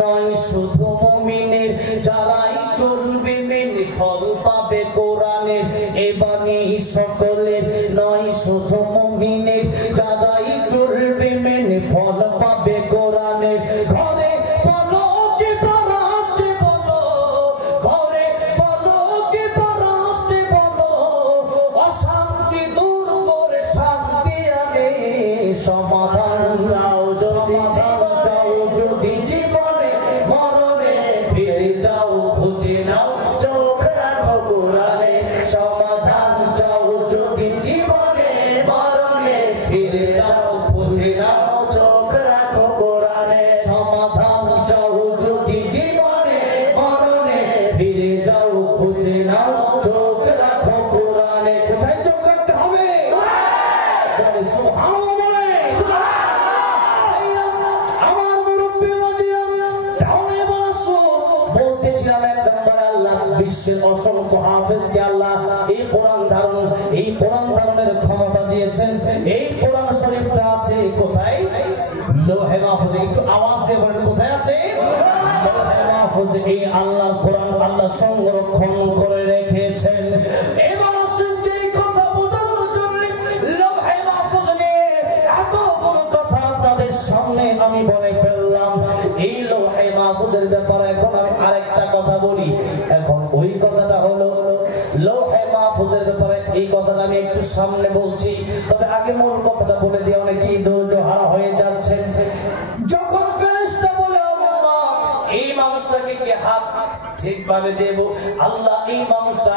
নয় শুধু মুমিনের, যারাই চলবে মেনে ফল পাবে কোরআনের। এ বাণী সকলের নয় শুধু মুমিনের, যারাই চলবে মেনে ফল পাবে কোরআনের। ঘরে বলো কি পরস্তে বলো, ঘরে বলো কি পরস্তে বলো, অশান্তি দূর করে শান্তি আনে। সমাধান চাও যদি জীবনে মরণে, ফিরে যাও খুঁজে নাও চোখ রাখো কোরআনে। সমাধান চাও যদি জীবনে মরণে, ফিরে যাও খুঁজে নাও চোখ রাখো কোরআনে। সমাধান চাও যদি জীবনে মরণে, ফিরে যাও খুঁজে নাও চোখ রাখো কোরআনে। কোথায় চোখ রাখতে হবে? সুবহানাল্লাহ বলে। আমার মুরব্বি ধারণে বসো, বলতেছিলাম এক নম্বরে আল্লাহ বিশ্বের অসংখ্য হাফেজকে আল্লাহ এই কোরআন ধারণের ক্ষমতা দিয়েছেন। এই কোরআন শরীফটা আছে কোথায়? লৌহে মাহফুজে। একটু আওয়াজ দিয়ে বলেন কোথায় আছে? লৌহে মাহফুজে। এই আল্লাহর কোরআন আল্লাহ সংরক্ষণ করে রেখেছেন। এবার আসেন যে কথা বোঝানোর জন্য লৌহে মাহফুজ নিয়ে এত বড় কথা আপনাদের সামনে আমি বলে ফেললাম। এই লৌহে মাহফুজের ব্যাপারে এখন আমি আরেকটা কথা বলি। এখন ওই কথাটা হলো লৌহে মাহফুজের ব্যাপারে এই কথাটা আমি একটু সামনে বলছি, তবে আগে মূল কথাটা বলে দিয়ে অনেকেই ধৈর্য হারা হয়ে যাচ্ছেন। যখন ফেরেশতা বলে আল্লাহ এই মানুষটাকে কি হাত ঠিকভাবে দেব, আল্লাহ এই মানুষটা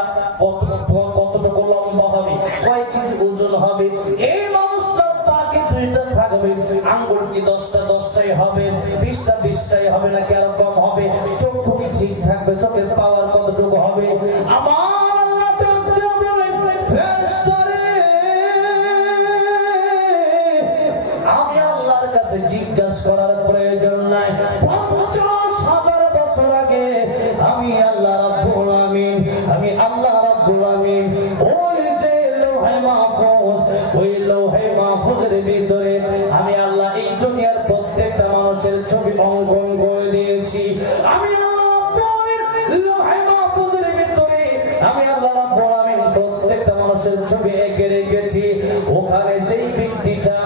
কতটুকু লম্বা হবে, কয় কেজি ওজন হবে, এই মানুষটা পাকে দুইটা থাকবে, আঙ্গুল কি 10টা 10টাই হবে, 20টা 20টাই হবে না কি আরো কম হবে, চক্ষু কি ঠিক থাকবে, চোখের পাওয়ার কতটুকু হবে। আমার আল্লাহ ডাকতে বলেন ফেরেশতারে, আমি আল্লাহর কাছে জিজ্ঞাসা করার প্রয়োজন নাই। 50,000 বছর আগে আমি আল্লাহ রাব্বুল আমিন ওই যে লৌহে মাহফুজ, ওই লৌহে মাহফুজের ভিতরে আমি আল্লাহ এই দুনিয়ার প্রত্যেকটা মানুষের ছবি অঙ্কন করে দিয়েছি। আমি আল্লাহ লৌহে মাহফুজের ভিতরে আমি আল্লাহ রাব্বুল আমিন প্রত্যেকটা মানুষের ছবি এঁকে রেখেছি। ওখানে যেই ব্যক্তিটা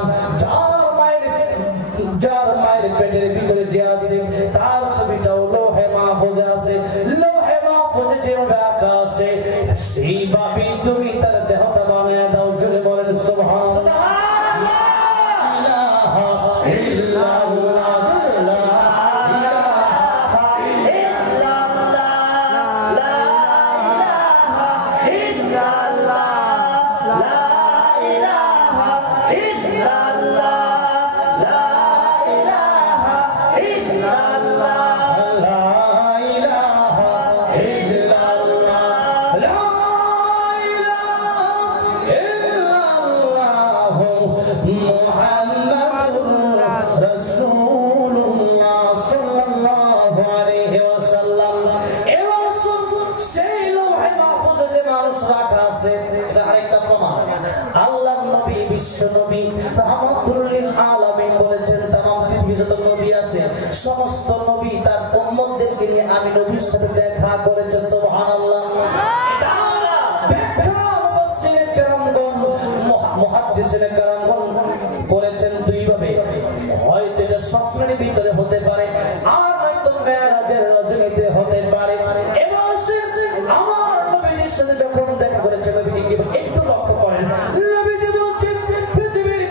যার মায়ের পেটের ভিতরে যে আছে তার ছবিটাও লৌহে মাহফুজে আছে। লৌহে মাহফুজে যেভাবে আঁকা আছে এইভাবে তুমি তার দেহটা বানিয়ে দাও। জোরে বলেন সুবহানাল্লাহ। আল্লাহর নবী বিশ্ব নবী রাহমাতুল লিল আলামিন বলেছেন तमाम পৃথিবী যত নবী আছে সমস্ত নবী তার উম্মতদেরকে নিয়ে আমি নবীর সাথে দেখা করেছে। সুবহানাল্লাহ। এটা ব্যাখ্যা মুফাসসিরে কেরামগণ মুহাদ্দিসিনে কেরামগণ করেছেন দুই ভাবে। হয়তো এটা স্বপ্নের ভিতরে হতে পারে, আর নয়তো মেরাজের রজনীতে হতে পারে। এবার সে আমার নবীর সাথে যখন দেখা করেছে নবীজি কি একটু লক্ষ্য করেন, নবীজি বলছেন পৃথিবীর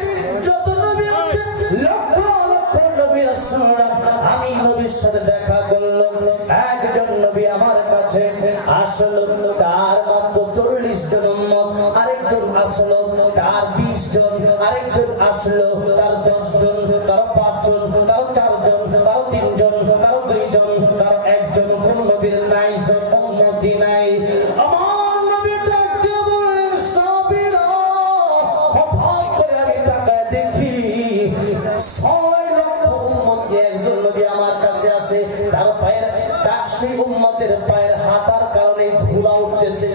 যত নবী আছে লক্ষ লক্ষ নবী রাসূলরা আমি নবীর সাথে দেখা করলাম। একজন নবী আমার কাছে আসলো, তার মাত্র 40 জন উম্মত, আরেকজন আসলো তার 20 জন, আরেকজন আসলো তার 10 জন, কারো 5 জন, কারো 4 জন, কারো 3 জন, কারো 2 জন, কারো 1 জন। কোন নবীর নাই উম্মতি নাই। আমার নবী ডাকতে বলেন সাবিরা। হঠাৎ করে আমি তাকায় দেখি 6 লক্ষ উম্মত নিয়ে একজন নবী আমার কাছে আসে। তার পায়ের সেই উম্মতের পায়ের হাঁটার কারণে ধুলা উঠতেছে।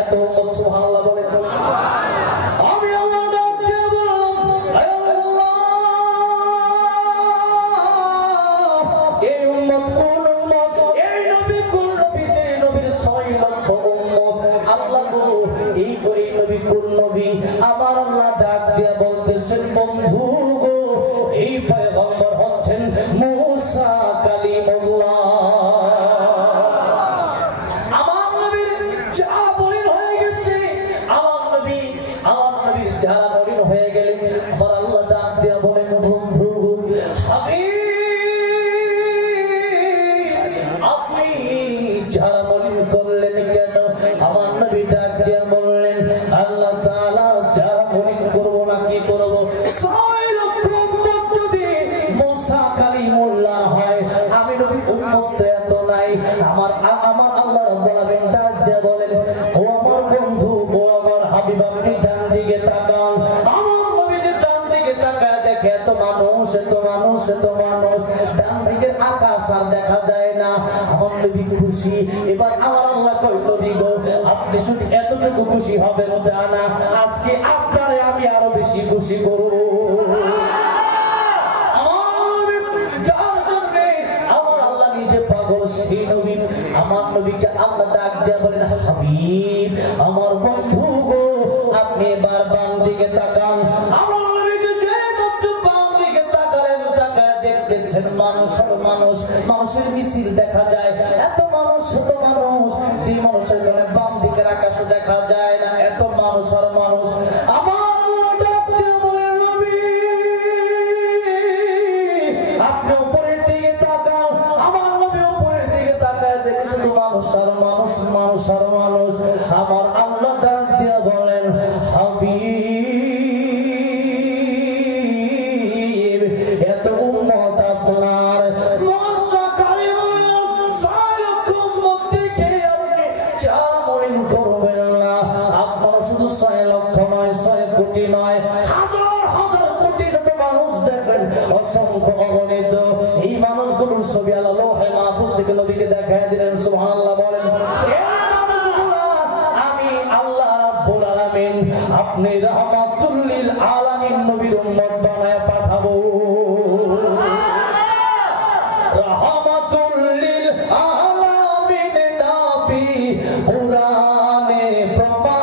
এত উম্মত সুবহানাল্লাহ বলে। আমি আল্লাহ ডাকতে বললাম আল্লাহ এই কোন উম্মত এই নবী কোন নবী যে নবীর 6 লক্ষ উম্মত আল্লাহ গো এই ওই নবী কোন নবী আমার আল্লাহ ডাক দিয়ে বলতেছেন বন্ধু গো এই পয়গম্বর হচ্ছেন মুসা কালিমুল্লাহ আমার নবীর যারা বলিন হয়ে গেছে আমার নবীর যারা বলিন হয়ে গেলেন আমার আল্লাহ ডাক দিয়ে বলেন বন্ধু আপনি যারা বলিন করলেন কেন আমার নবী ডাক দিয়ে বললেন আল্লাহ তাআলা যারা বলিন করব না কি করব 6 লক্ষ উম্মত যদি মুসা কালিমুল্লাহ হয় আমি নবী উম্মত তো এত নাই আমার আল্লাহ রাব্বুল আলামিন ডাক দিয়ে বলেন ও আমার বন্ধু ও আমার হাবিব আপনি ডান দিকে তাকান আমার নবী যে ডান দিকে তাকায় দেখে এত মানুষ ডান দিকে আকাশ আর দেখা যায় না আমার নবী খুশি এবার আমার আল্লাহ কই নবী গো আপনি শুধু এতটুকু খুশি হবেন তা না আজকে আপনারে আমি আরো বেশি খুশি করব আমার নবীকে আল্লাহ ডাক দিয়ে বলেন হাবিব আমার বন্ধু গো আপনি এবার বাম দিকে তাকান আমার নবীকে যে মাত্র বাম দিকে তাকালেন তাকায় দেখতেছেন মানুষের মিছিল দেখা যায় এত মানুষ যে মানুষের কারণে বাম দিকের আকাশ দেখা যায় না এত মানুষ আর মানুষ আমার আল্লাহ ডাক দিয়ে বলেন নবী আপনি উপরের দিকে তাকান আমার নবী উপরের দিকে তাকায় দেখেছেন মানুষ আমার আল্লাহ ডাক দিয়ে বলেন হাবিব এত উম্মত আপনার মুসা কালিমুল্লাহ 6 লক্ষ উম্মত দেখে আপনি চার মরিন করবেন না আপনারা শুধু 6 লক্ষ নয় 6 কোটি নয় হাজার কোটি যত মানুষ দেখেন অসংখ্য অগণিত এই মানুষগুলোর ছবি আল্লাহ লৌহে মাহফুজ থেকে নবীকে দেখায় দিলেন সুবহানাল্লাহ বলেন আমি আল্লাহ রাব্বুল আলামিন আপনি রাহমাতুল লিল আলামিন নবীর উম্মত বানায় পাঠাবো রাহমাতুল লিল আলামিন নবী কুরআনে প্রমাণ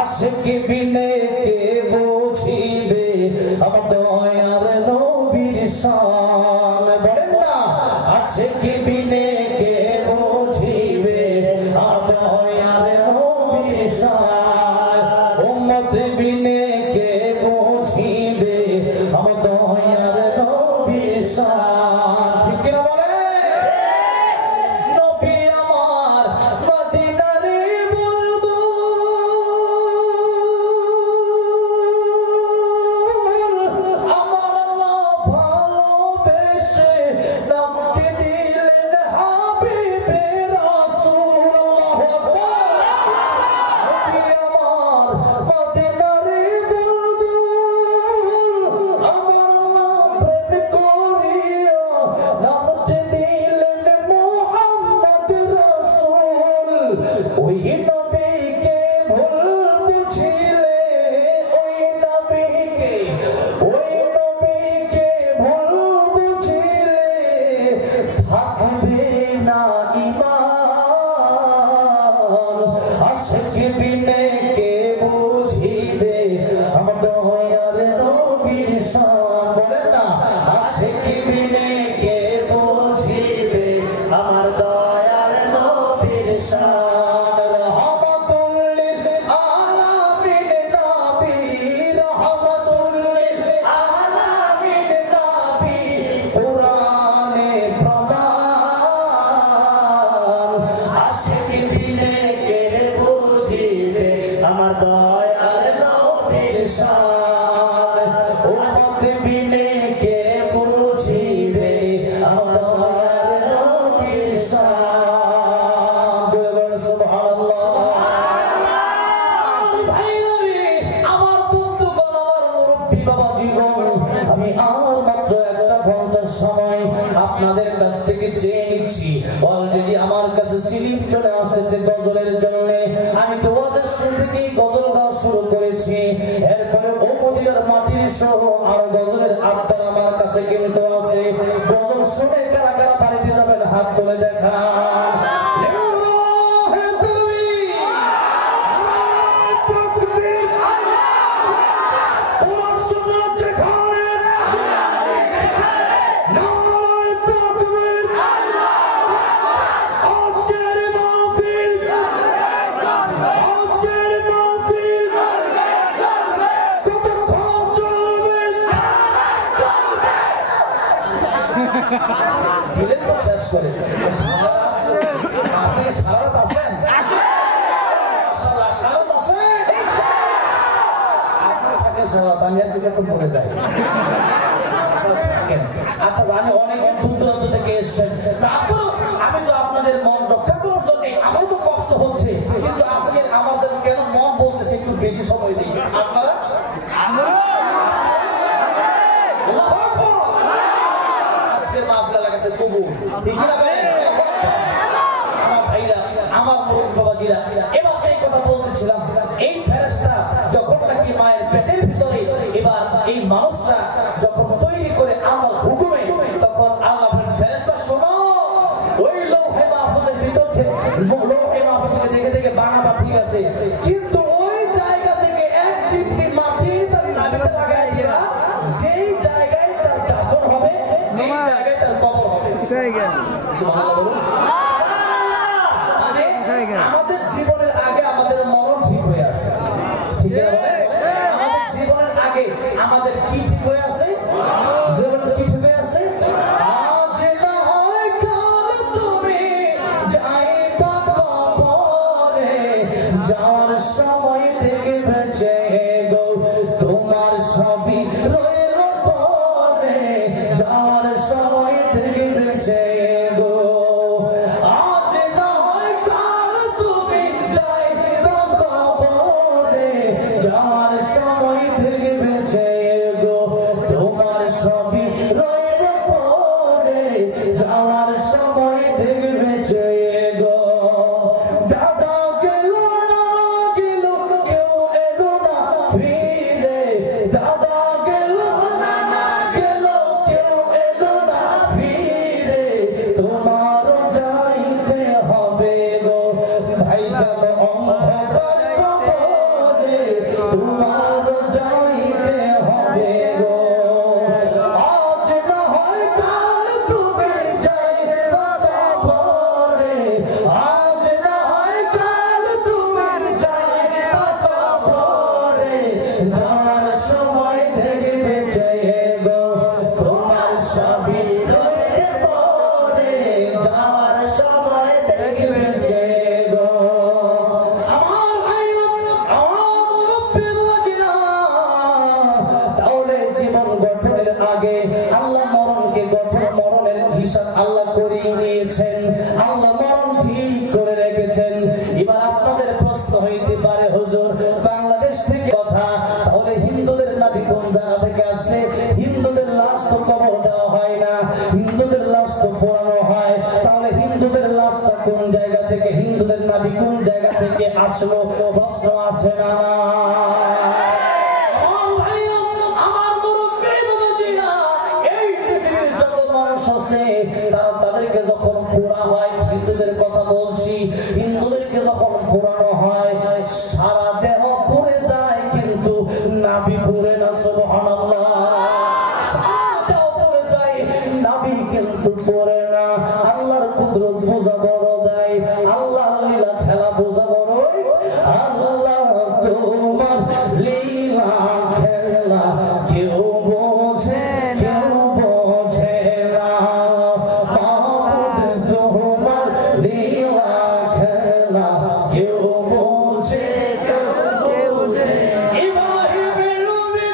আশিক বিনে কে বুঝিবে আমার দয়ার নবীর শান বলেন না আশিক বিনে কে বুঝিবে আমার দয়ার নবীর শান উম্মত বিনে কে বুঝিবে আমার দয়ার নবীর শান ঠিক কি না বলে নবী আমার মদিনারে বলবো আপনাদের কাছ থেকে চেয়ে নিচ্ছি অলরেডি আমার কাছে স্লিপ চলে আসছে গজলের জন্য আমি তো ওয়াজের শুরু থেকেই গজল গাওয়া শুরু করেছি এরপরে ও মদিনার মাটির সহ আর গজলের আবদার আমার কাছে কিন্তু আছে গজল শুনে কারা কারা বাড়িতে যাবেন হাত তুলে দেখান। দিলেন তো শেষ করে আপনি সারা রাত আছেন? সারা রাত আছেন? আপনি থাকেন সারা রাত, আমি আর কিছুক্ষণ পরে যাই। আচ্ছা জানি অনেকে দূর দূরান্ত থেকে এসছেন, তারপর আমি তো আপনাদের মন রক্ষা করার জন্য আমারও তো কষ্ট হচ্ছে, কিন্তু আজকে আমার যেন কেন মন বলতেছে একটু বেশি সময় দিই। আপনারা আমার ভাইরা, আমার বাবাজিরা, এবার এই কথা বলতেছিলাম, এই ফেরেশতা যখন নাকি মায়ের পেটের ভিতরে এবার এই মানুষটা যখন তৈরি করে আল্লাহর হুকুমে, তখন আল্লাহ বলেন ফেরেশতা শোনো, ওই লৌহে মাহফুজের ভিতর থেকে লৌহে মাহফুজ থেকে দেখে দেখে বানাবা ঠিক আছে, কিন্তু ওই জায়গা থেকে এক চিমটি মাটি তার নাভিতে লাগাই দিবা, যেই জায়গায় তার দাফন হবে, যেই জায়গায় তার কবর হবে। সুবহানাল্লাহ বলুন। মানে আমাদের জীবনের আগে আমাদের মরণ ঠিক হয়ে আসে, ঠিক আছে? আমাদের জীবনের আগে আমাদের কি ঠিক হয়ে আসে? জীবনের কি ঠিক হয়ে আসে? আজ না হয় কাল তুমি যাইবা কবরে, যাওয়ার সময় দেখবে যে গো তোমার সবই রইল পরে, যাওয়ার সময় দেখবে যে গো আজ না হয় কাল তুমি যাইবা কবরে, যাওয়ার সময় দেখবে যে গো তোমার সবই রইল পরে, যাওয়ার সময় দেখবে যে গো দাদা গেল না গেল কেউ এলো না ফিরে, দাদা গেল না গেল কেউ এলো না ফিরে, তোমারও যাইতে হবে গো ভাইজান অন্ধকার কবরে, তোমারও যাইতে হবে গো আজ না হয় কাল তুমি যাইবা কবরে, আজ না হয় কাল তুমি যাইবা কবরে, যাওয়ার সময় দেখবে যে গো তোমার সবই রইল পরে, যাওয়ার সময় দেখবে যে গো আমার ভাইরা, আমার মুরব্বি বাবাজিরা, তাহলে জীবন গঠনের আগে আল্লাহ মরণকে গঠন, মরণের হিসাব আল্লাহ করিয়ে নিয়েছেন, আল্লাহ মরণ ঠিক করে রেখেছেন। এবার আপনাদের প্রশ্ন হইতে পারে হুজুর বাংলাদেশ থেকে কথা, তাহলে হিন্দুদের নাভি কোন জায়গা থেকে আসছে? হিন্দুদের লাশ তো কবর দেওয়া হয় না, হিন্দুদের লাশ তো পোড়ানো হয়, তাহলে হিন্দুদের লাশটা কোন জায়গা থেকে, হিন্দুদের নাভি কোন জায়গা থেকে আসলো? প্রশ্ন আছে না? আমার ভাইরা, আমার মুরব্বি বাবাজিরা, এই পৃথিবীর যত মানুষ আছে তাদেরকে যখন পোড়া হয়, হিন্দুদের কথা বলছি, হিন্দুদেরকে যখন পোড়ানো হয় সারা দেহ পুড়ে যায় কিন্তু নাভি পুড়ে না। সুবহানাল্লাহ। সারা দেহ পুড়ে যায়, নাভি কিন্তু পুড়ে না। আল্লাহর কুদরত বোঝা বড় দেয়, আল্লাহর লীলা খেলা বোঝা বড়ই, আল্লাহ তোমার লীলা খেলা কেউ বোঝে কেউ বোঝে না, মাহবুব তোমার লীলা খেলা কেউ বোঝে কেউ বোঝে। ইব্রাহিমের নবী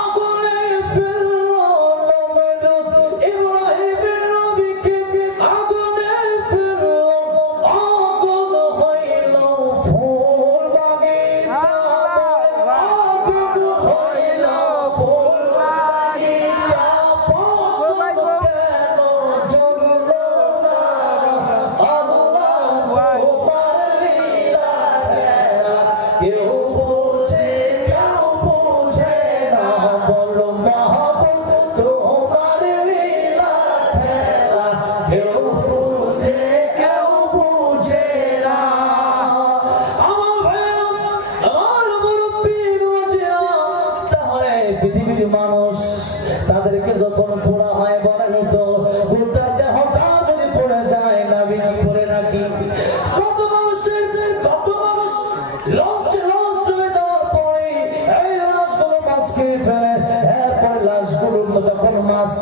আগুনে ফেললো নমরুদ, ইব্রাহিমের নবীকে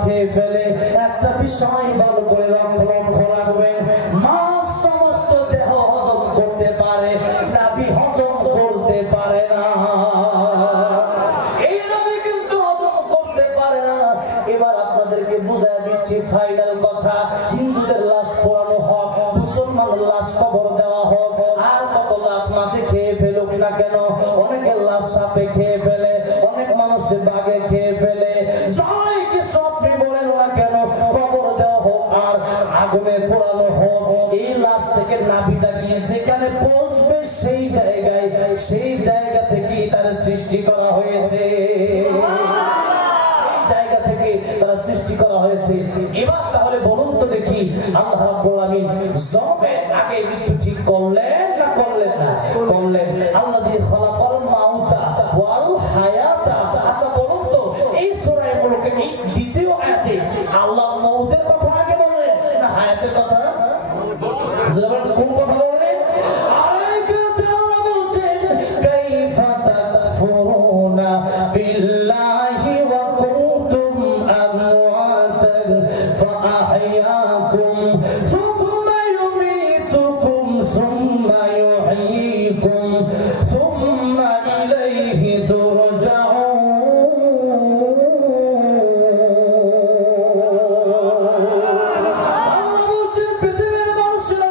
খেয়ে ফেলে। একটা বিষয় ভালো করে লক্ষ্য রাখবেন, মাছ সমস্ত দেহ হজম করতে পারে, নাভি হজম করতে পারে না। এই নাভি কিন্তু হজম করতে পারে না। এবার আপনাদেরকে বুঝাই দিচ্ছি ফাইনাল কথা, হিন্দুদের লাশ পোড়ানো হোক, মুসলমানের লাশ কবর দেওয়া হোক, আর কত লাশ মাছে খেয়ে ফেলুক না কেন, অনেকের লাশ সাপে খেয়ে ফেলে, অনেক মানুষের বাঘে খেয়ে ফেলে, যাই কিছু আপনি বলেন না কেন, কবর দেওয়া হোক আর আগুনে পোড়ানো হোক, এই লাশ থেকে নাভিটা গিয়ে যেখানে পৌঁছবে সেই জায়গা থেকে তার সৃষ্টি করা হয়েছে, এই জায়গা থেকে তার সৃষ্টি করা হয়েছে। এবার তাহলে বলুন তো দেখি, আল্লাহ রাব্বুল আমিন জন্মের আগে মৃত্যু ঠিক করলেন না করলেন না? করলেন। আল্লাযী খালাকাল মাউতা ওয়াল হায়াতা। আচ্ছা বলুন তো, এই সূরা মুলকে এই দ্বিতীয় আয়াতে আল্লাহ মউতের কথা আগে বললেন না হায়াতের কথা? জবান কোন কথা বললেন? আয়াতে আল্লাহ বলছেন, কাইফা তাকফুরুনা বিল্লাহি ওয়া কুনতুম আমওয়াতান ফাআহইয়াকুম সুম্মা ইউমীতুকুম সুম্মা ইউহয়ীকুম সুম্মা ইলাইহি তুরজাউন। আল্লাহ বলছেন, পৃথিবীর মানুষরা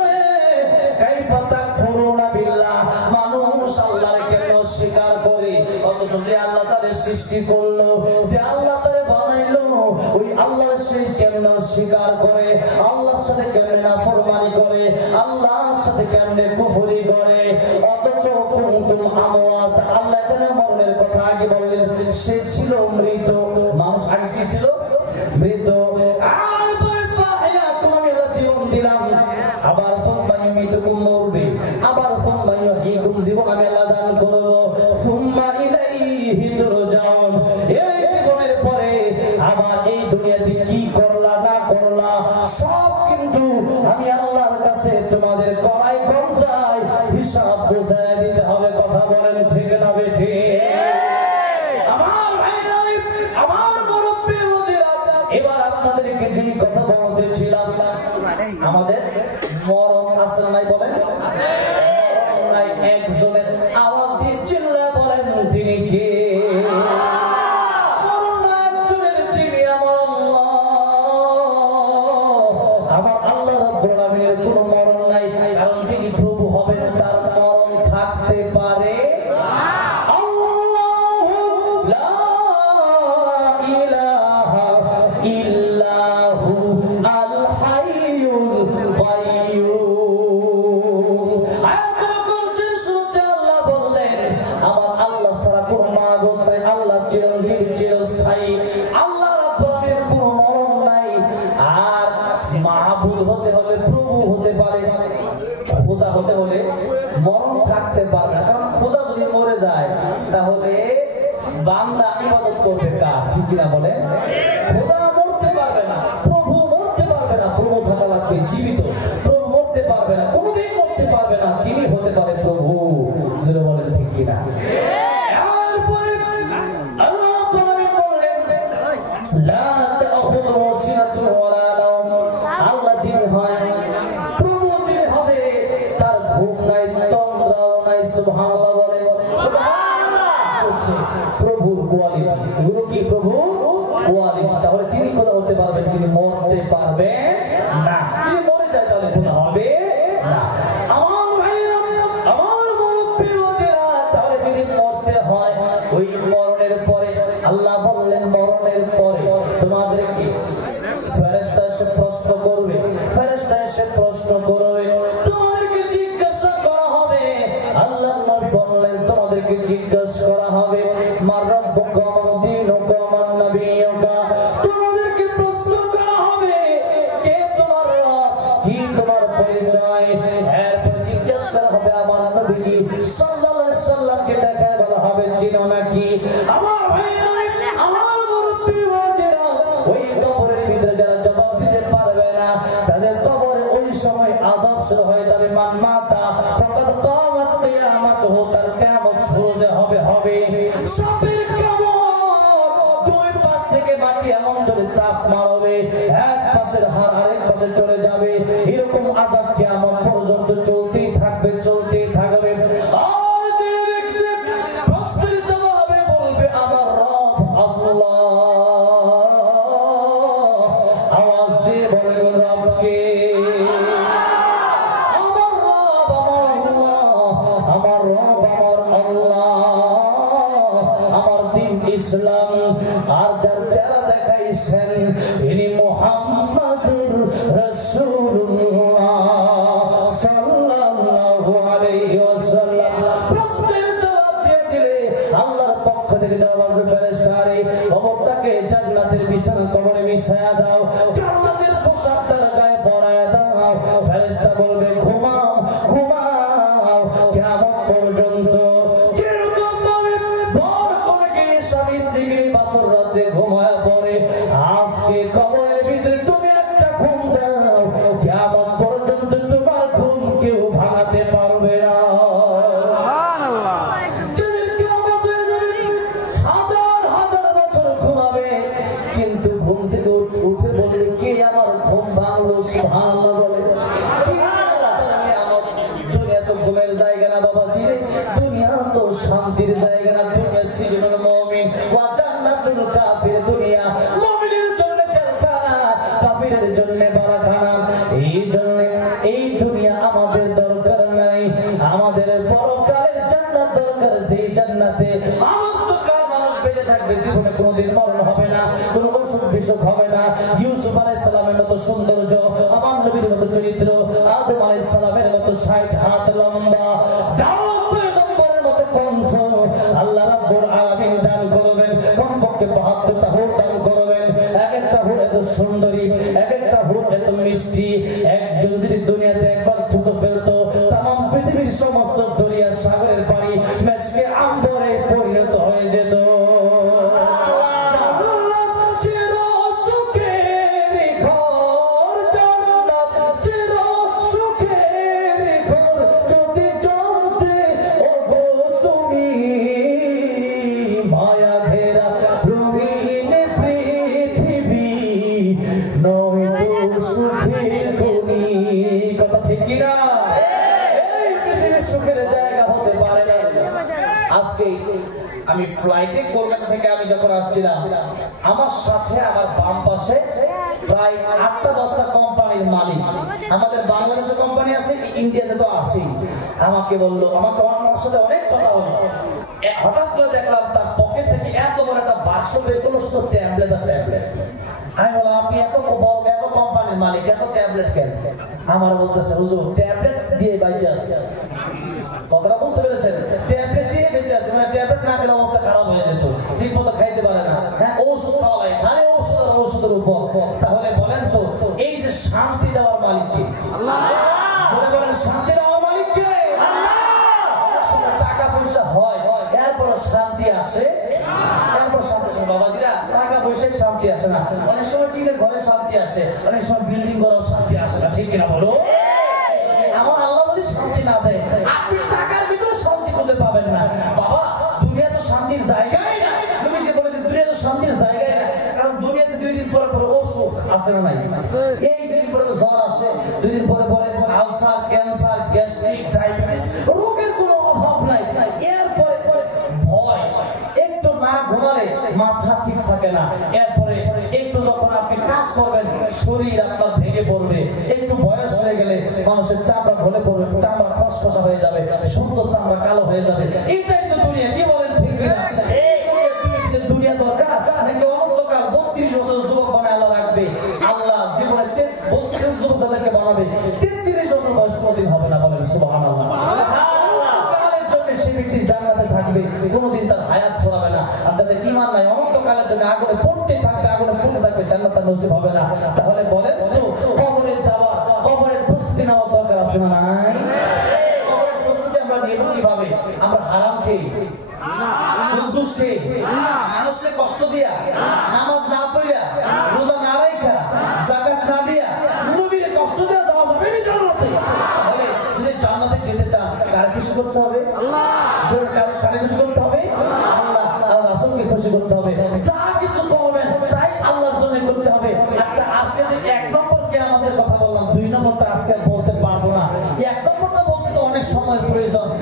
কাইফা তাকফুরুনা বিল্লাহ, মানুষ আল্লাহর কেন স্বীকার করে, অথচ যে আল্লাহ তাদের সৃষ্টি করলো, যে আল্লাহ তাদের বানাইলো, ওই আল্লাহর সেই কেমন স্বীকার করে, আল্লাহর সাথে কেমন নাফরমানি করে, আল্লাহর সাথে কেমন কুফরি করে, অথচ কুনতুম আমওয়াত। আল্লাহ এখানে মরণের কথা আগে বললেন, সে ছিল মৃত। মানুষ আগে কি ছিল? মৃত। আর পরে ফাহিয়াকুম, আমি আল্লাহ জীবন দিলাম, আবার সুম্মা ইউমীতুকুম, মরবে, আবার সুম্মা ইউহয়ীকুম, জীবন আমি আল্লাহ দান করব, সুম্মা ইলাইহি তুরজাউন। এই জীবনের পরে আবার এই দুনিয়াতে কি করলা না করলা সব কিন্তু আমি আল্লাহর কাছে তোমাদের কড়াই ঘন্টায় হিসাব বুঝায় দিতে হবে। কথা বলেন ঠিক না বেঠিক? আমার ভাইরা, আমার মুরব্বি মুজিরা, এবার আপনাদেরকে যে কথা বলতেছিলাম, আমাদের মরণ আসলে নাই, বলেন নাই। একজনের আওয়াজ দিয়ে চিল্লা বলেন, তিনি কে? আমার আল্লাহ রাব্বুল আমিনের কোনো মরণ নাই, কারণ যিনি প্রভু হবেন তার মরণ থাকতে পারে আল্লাহু লা ইলাহা ইল্লাহু আল হাইয়ুল কাইয়্যুম। আয়াতুল কুরসির শুরুতে আল্লাহ বললেন, আমার আল্লাহ ছাড়া কোনো মাবুদ নাই, আল্লাহ চিরঞ্জীবী চিরস্থায়ী, আল্লাহ রাব্বুল আমিনের কোনো মরণ নাই। আর মাবুদ হতে হলে, প্রভু হতে পারে, খোদা হতে হলে মরণ থাকতে পারবে না, কারণ খোদা যদি মরে যায় তাহলে বান্দা ইবাদত করবে কার? ঠিক কিনা বলেন? খোদা মরতে পারবে না, প্রভু মরতে পারবে না, প্রভু থাকা লাগবে জীবিত। প্রভু মরতে পারবে না, কোনোদিন মরতে পারবে না, তিনি হতে পারে প্রভু। জোরে বলেন ঠিক কিনা? এরপরে আল্লাহ রাব্বুল আমিন বললেন, লা তাখুযুহু সিনাতুন ওয়ালা নাওম। আল্লাহ যিনি হয়, প্রভু যিনি হবে, তার ঘুম নাই, তন্দ্রাও নাই। সুবহানাল্লাহ বলেন, সুবহানাল্লাহ। প্রভুর কোয়ালিটি, এগুলো কি? প্রভুর কোয়ালিটি। তাহলে তিনি খোদা হতে পারবেন, যিনি মরতে পারবেন না। যদি মরে যায় তাহলে খোদা হবে না। আমার ভাইরা, আমার মুরব্বি ওয়াজেরা, তাহলে যদি মরতে হয়, ওই মরণের পরে আল্লাহ বললেন, মরণের পরে তোমাদেরকে ফেরেশতা এসে প্রশ্ন করবে, ফেরেশতা এসে প্রশ্ন করবে, তোমাদেরকে জিজ্ঞাসা করা হবে। আল্লাহ নবী বললেন, তোমাদেরকে জিজ্ঞাসা করা হবে, মা রাব্বুকা ওয়া দীনুকা ওয়া নাবিয়্যুকা। তোমাদেরকে প্রশ্ন করা হবে, কে তোমার রব, কি তোমার পরিচয়। এরপর জিজ্ঞাসা করা হবে আমার নবীজি সাল্লাল্লাহু আলাইহি সাল্লামকে, দেখায় বলা হবে, চিনো নাকি? আমার ভাইরা, আমার মুরব্বি ওয়াজেরা, ওই কবরের ভিতরে যারা জবাব দিতে পারবে না, তাদের কবরে ওই সময় আযাব শুরু হয়ে যাবে। মান মাতা ফাকাদ কামাত কিয়ামাতুহু, তার কিয়ামত শুরু হবে। সাপের কামড়, দুই পাশ থেকে মাটি এমন জোরে চাপ মারো, হবে, এক পাশের হাড় আরেক পাশে চলে যাবে, এরকম আযাব কিয়ামত পর্যন্ত চলতেই থাকবে, চলতেই থাকবে। আর যে ব্যক্তি প্রশ্নের জবাবে বলবে আমার রব আল্লাহ, আওয়াজ দিয়ে বলবেন রবকে, আমার রব আমার আল্লাহ, আমার রব আমার আল্লাহ, আমার দ্বীন ইসলাম। আর যারা দেখাইছেন ইনি মুহাম্মাদুর রাসূলুল্লাহ সাল্লাল্লাহু আলাইহি ওয়াসাল্লাম। প্রশ্নের জবাব দিয়ে দিলে আল্লাহর পক্ষ থেকে জবাব আসবে, ফেরেশতারে কবরটাকে জান্নাতের বিশাল কবরে মিশায়া দাও, জান্নাতের পোশাক তার গায়ে পরায়া দাও। ফেরেশতা বলবে ঘুমাও ঘুমাও কিয়ামত পর্যন্ত। যেরকম ভাবে বর কনেকে স্বামী স্ত্রী বাসর রাতে ঘুমায়া পড়ে, আজকে কবরের ভিতরে তুমি একটা ঘুম দাও, কিয়ামত পর্যন্ত তোমার ঘুম কেউ ভাঙাতে পারবে না। সুবহানাল্লাহ। যেদিন কিয়ামত হয়ে যাবে, হাজার হাজার বছর ঘুমাবে, কিন্তু ঘুম থেকে উঠে বলবে কে আমার ঘুম ভাঙলো? সুবহানাল্লাহ বলে। কি নিয়ামত! দুনিয়া তো ঘুমের জায়গা না বাবাজি রে, দুনিয়া তো শান্তির জায়গা না। দুনিয়া সিজনুল মুমিন ওয়া জান্নাতুল কাফির। দুনিয়া মুমিনের জন্য জেলখানা, কাফিরের জন্য বারাখানা। এই জন্য এই দুনিয়া আমাদের দরকার নাই, আমাদের পরকালের জান্নাত দরকার। সেই জান্নাতে অনন্তকাল মানুষ বেঁচে থাকবে, জীবনে কোনোদিন মরণ হবে না, কোনো অসুখ বিসুখ হবে না। ইউসুফ আলাইহিস সালামের মতো সৌন্দর্য, আমার নবীর মতো চরিত্র, আদম আলাইহিস সালামের মতো 60 হাত লম্বা, দাউদ পয়গম্বরের মতো কণ্ঠ আল্লাহ রাব্বুল আলামিন দান করবেন। কমপক্ষে 72টা হুর দান করবেন। এক একটা হুর এত সুন্দরী, এক একটা হুর এত মিষ্টি। একজন যদি দুনিয়াতে একবার থুতো ফেলতো, তামাম পৃথিবীর সমস্ত দরিয়া সাগরের পানি মেশকে আম্বরে পরিণত হয়ে যেত। আমি ফ্লাইটে কলকাতা থেকে আমি যখন আসছিলাম, আমার সাথে আমার বাম পাশে প্রায় 8টা-10টা কোম্পানির মালিক, আমাদের বাংলাদেশে কোম্পানি আছে, ইন্ডিয়াতে তো আসে। আমাকে বললো, আমাকে আমার সাথে অনেক কথা হলো। হঠাৎ করে দেখলাম তার পকেট থেকে এত বড় একটা বাক্স বের করলো, শুধু ট্যাবলেট আর ট্যাবলেট। আমি বললাম আপনি এত বড় এত কোম্পানির মালিক, এত ট্যাবলেট কেন? আমার বলতেছে হুজুর ট্যাবলেট দিয়ে বাইচে আছে। কথাটা বুঝতে পেরেছেন? ট্যাবলেট দিয়ে বেঁচে আছে, মানে ট্যাবলেট না খেলে অবস্থা খারাপ হয়ে যেত, ঠিক মতো খাইতে পারে না। হ্যাঁ, ঔষধ খাওয়া লাগে, খায় ঔষধ আর ঔষধের উপর। তাহলে বলেন তো এই যে শান্তি দেওয়ার মালিক কে? আল্লাহ। বলে বলেন শান্তি দেওয়ার মালিক কে? আল্লাহ। টাকা পয়সা হয়, এরপর শান্তি আসে, এরপর শান্তি আসে। বাবাজিরা, টাকা পয়সায় শান্তি আসে না। অনেক সময় টিনের ঘরে শান্তি আসে, অনেক সময় বিল্ডিং ঘরেও শান্তি আসে না, ঠিক কিনা বলো? আমার আল্লাহ যদি শান্তি না দেয়, আপনি টাকার ভিতরে শান্তি খুঁজে পাবেন না। বাবা, দুনিয়া তো শান্তির জায়গায় না। তুমি যে বলে দুনিয়া তো শান্তির জায়গায় না, কারণ দুনিয়াতে 2 দিন পরে পরে অসুখ আসে না নাই? এই 2 দিন পরে জ্বর আসে, 2 দিন পরে পরে আলসার, ক্যান্সার, গ্যাস্ট্রিক, ডায়াবেটিস, রোগের কোনো অভাব নাই। এরপরে ভয়, একটু না ঘুমালে মাথা ঠিক থাকে না। এরপরে একটু যখন আপনি কাজ করবেন, শরীর আপনার ভেঙে পড়বে। একটু বয়স হয়ে গেলে মানুষের চামড়া ঢলে পড়বে, চামড়া খসখসা হয়ে যাবে, সুন্দর চামড়া কালো হয়ে যাবে। এটাই তো দুনিয়া, কি বলেন ঠিক কিনা? এই দুনিয়া দরকার নাকি অনন্তকাল 32 বছর যুবক বানায় আল্লাহ রাখবে? আল্লাহ জীবনে 32 যুবক যাদেরকে বানাবে, 33 বছর বয়স কোনদিন হবে না। বলেন সুবহানাল্লাহ। অনন্তকালের জন্য সে ব্যক্তি জান্নাতে থাকবে, কোনদিন তার হায়াত ফুরাবে না। আর যাদের ঈমান নাই, অনন্তকালের জন্য আগুনে পড়তে থাকবে, আগুনে পড়তে থাকবে, জান্নাত নসিব হবে না। তাহলে বলেন তো কবরে যাওয়া, কবরের প্রস্তুতি নেওয়ার দরকার আছে না নাই? কবরের প্রস্তুতি আমরা নেব কিভাবে? আমরা হারাম খেয়ে, সুদঘুষ খেয়ে, মানুষকে কষ্ট দিয়া, নামাজ না পড়িয়া, রোজা না রাখা, যাকাত না দিয়া, নবীর কষ্ট দিয়া যাওয়া যাবে না জান্নাতে? তাহলে যদি জান্নাতে যেতে চান, কার কিছু করতে হবে? আল্লাহ। কার কিছু করতে হবে? আল্লাহ আর রাসূলকে খুশি করতে হবে। যা কিছু করবেন তাই আল্লাহর জন্য করতে হবে। আচ্ছা, প্রয়োজন।